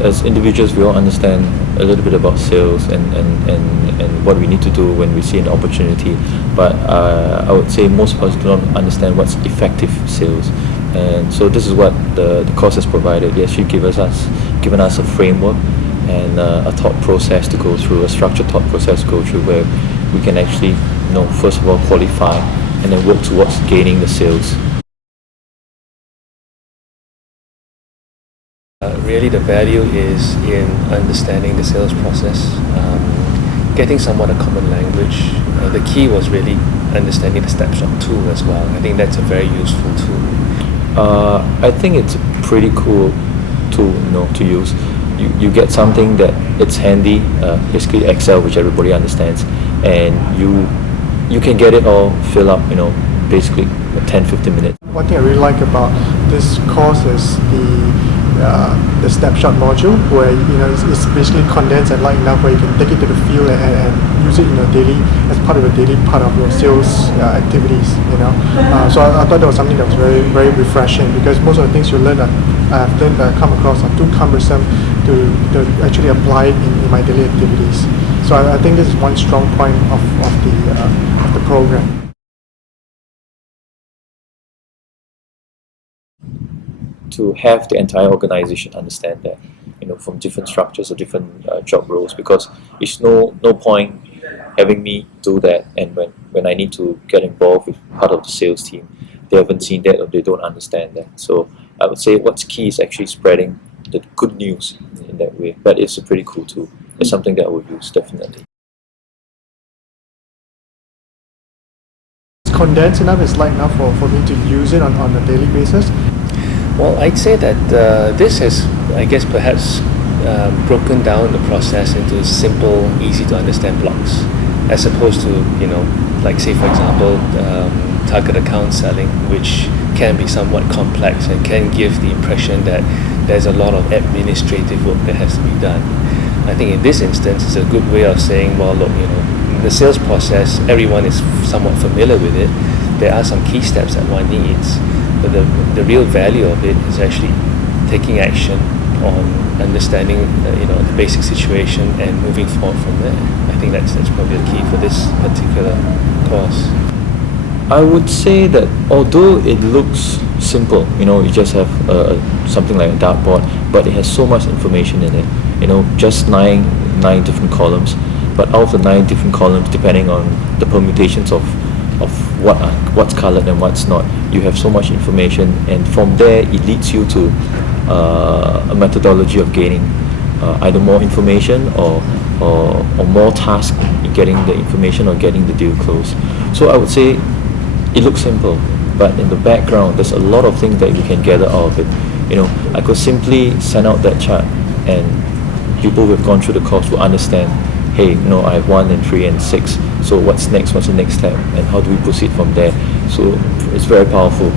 as individuals, we all understand a little bit about sales and what we need to do when we see an opportunity. But I would say most of us do not understand what's effective sales. And so this is what the course has provided. It actually given us a framework and a thought process to go through, a structured thought process to go through, where we can actually, first of all qualify and then work towards gaining the sales. Really, the value is in understanding the sales process, getting somewhat a common language. The key was really understanding the snapshot tool as well. I think that's a very useful tool. I think it's a pretty cool tool, to use. You get something that it's handy, basically Excel, which everybody understands, and you can get it all fill up, basically 10-15 minutes. One thing I really like about this course is the snapshot module, where it's basically condensed and light enough where you can take it to the field and use it in your daily, as part of a daily part of your sales activities. So I thought that was something that was very, very refreshing, because most of the things you learn I've come across are too cumbersome to actually apply it in my daily activities. So I think this is one strong point of the program. To have the entire organization understand that, from different structures or different job roles, because it's no point having me do that, and when I need to get involved with part of the sales team, they haven't seen that or they don't understand that. So I would say what's key is actually spreading the good news in that way. But it's a pretty cool tool. It's something that I would use, definitely. It's condensed enough, it's light enough for me to use it on a daily basis. Well, I'd say that this has, I guess, perhaps broken down the process into simple, easy to understand blocks, as opposed to, like say for example, target account selling, which can be somewhat complex and can give the impression that there's a lot of administrative work that has to be done. I think in this instance, it's a good way of saying, well, look, in the sales process, everyone is somewhat familiar with it. There are some key steps that one needs, but the real value of it is actually taking action on understanding the basic situation and moving forward from there. I think that's probably the key for this particular course. I would say that although it looks simple, you just have something like a dartboard, but it has so much information in it. Just nine different columns, but out of the 9 different columns, depending on the permutations of what's colored and what's not, you have so much information, and from there it leads you to a methodology of gaining either more information or more tasks in getting the information or getting the deal closed. So I would say it looks simple, but in the background there's a lot of things that you can gather out of it. I could simply send out that chart, and people who have gone through the course will understand, hey, I have 1 and 3 and 6, so what's next, what's the next step, and how do we proceed from there. So it's very powerful.